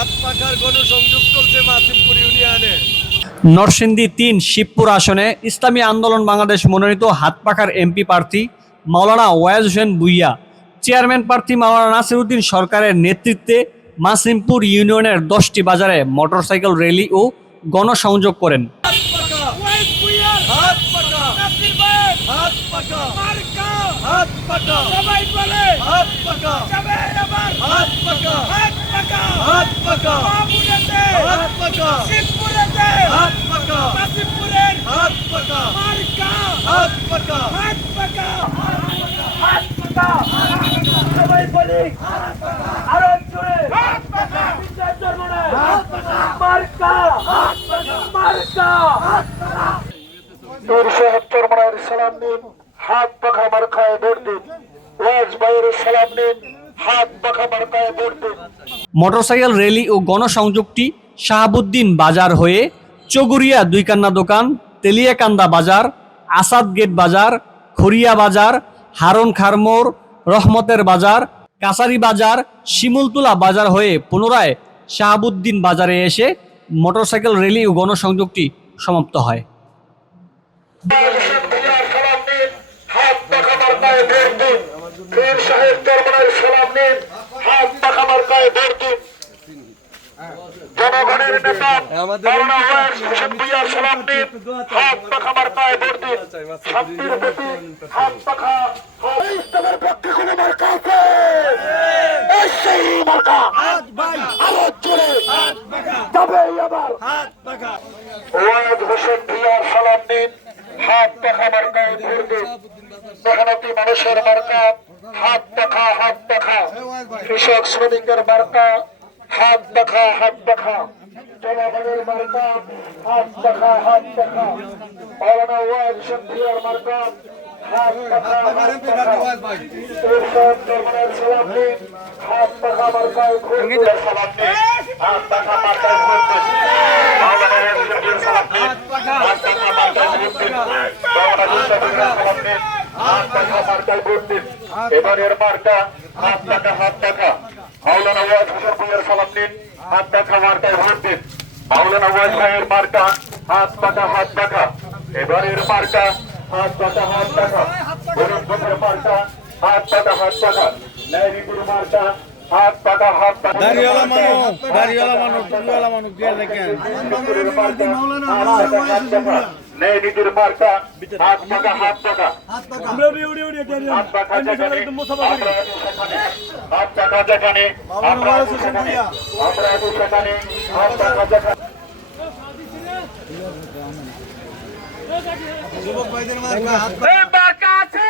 হাত পাখার গণসংযোগ চলছে মাসিমপুর ইউনিয়নে। নরসিংদী ৩ শিবপুর আসনে ইসলামী আন্দোলন বাংলাদেশ মনোনীত হাত পাখার এমপি প্রার্থী মাওলানা ওয়াইজ হোসেন ভূঁইয়া চেয়ারম্যান প্রার্থী মাওলানা নাসিরউদ্দিন সরকারের নেতৃত্বে মাসিমপুর ইউনিয়নের ১০টি বাজারে মোটরসাইকেল র্যালি ও গণসংযোগ করেন। সালাম নিন, হাত পাখা মার্কায় ভোট দিন। ওয়াজ ভাইয়ের সালাম নিন, হাত পাখা মার্কায় ভোট দিন। মোটরসাইকেল র্যালি ও গণসংযোগটি শাহাবুদ্দিন বাজার হয়ে চগুরিয়া দুইকান্না দোকান, তেলিয়াকান্দা বাজার, আসাদ গেট বাজার, খড়িয়া বাজার, হারন খারমোর, রহমতের বাজার, কাছারি বাজার, শিমুলতুলা বাজার হয়ে পুনরায় শাহাবুদ্দিন বাজারে এসে মোটরসাইকেল র্যালি ও গণসংযোগটি সমাপ্ত হয়। জনগণের নেতা মাওলানা ওয়াইজ হোসেন ভূঁইয়ার সালাম নিন, হাত পাখা মার্কায় ভোট দিন। শান্তির প্রতীক হাত পাখা। ইসলামের পক্ষে কোনো মার্কা আছে? এই সেই মার্কা। আরো জোরে যাবে আবার। ওয়াইজ হোসেন ভূঁইয়ার সালাম নিন, হাত পাখা মার্কায় ভোট দিন। মেহনতি মানুষের মার্কা হাত পাখা, হাত পাখা। কৃষক শ্রমিকের মার্কা হাত পাখা, হাত পাখা। জনগণের মার্কা হাত পাখা, হাত পাখা। মাওলানা ওয়াইজ হোসেন ভূঁইয়ার মার্কা হাত পাখা, হাত পাখা। এরশাদ জনগণের সালাম নিন, হাত পাখা মার্কায় ভোট দিন। সালাম নিন, হাত পাখা মার্কায় ভোট দিন। মাওলানা ওয়াইজ হোসেন ভূঁইয়ার সালাম নিন, হাত পাখা মার্কায় ভোট দিন। মাওলানা ওয়াইজ হোসেন ভূঁইয়ার সালাম নিন, হাত পাখা মার্কায় ভোট দিন। এবারের মার্কা হাত পাখা, হাত পাখা। মাওলানা ওয়াইজ হোসেন ভূঁইয়ার সালাম নিন, হাত পাখা মার্কায় ভোট দিন। মাওলানা ওয়াইজ ভাইয়ের মার্কা হাত পাখা, হাত পাখা। এবারের মার্কা হাত পাখা, হাত পাখা। গরিবদের মার্কা হাত পাখা, হাত পাখা। ন্যায়নীতির মার্কা হাত পাখা, হাত পাখা। দাড়িওয়ালা মানুষ, টুপিওয়ালা মানুষ দিয়ে দেখেন। ন্যায়নীতির মার্কা হাত পাখা, হাত পাখা। হাত পাখা যেখানে হাত পাখা যেখানে আমরা সেখানে হাত পাখা যেখানে। যুবক ভাইদের মার্কা আছে।